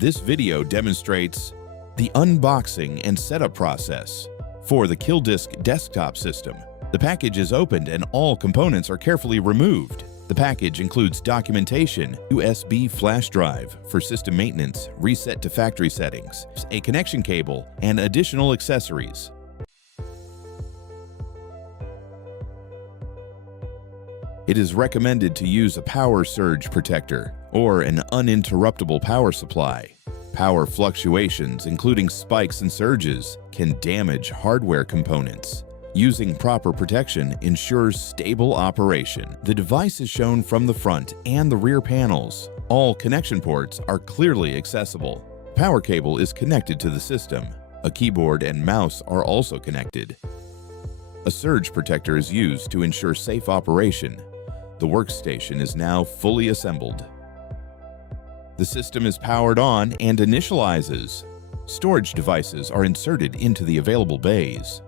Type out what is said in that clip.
This video demonstrates the unboxing and setup process for the KillDisk desktop system. The package is opened and all components are carefully removed. The package includes documentation, USB flash drive for system maintenance, reset to factory settings, a connection cable, and additional accessories. It is recommended to use a power surge protector or an uninterruptible power supply. Power fluctuations, including spikes and surges, can damage hardware components. Using proper protection ensures stable operation. The device is shown from the front and the rear panels. All connection ports are clearly accessible. Power cable is connected to the system. A keyboard and mouse are also connected. A surge protector is used to ensure safe operation. The workstation is now fully assembled. The system is powered on and initializes. Storage devices are inserted into the available bays.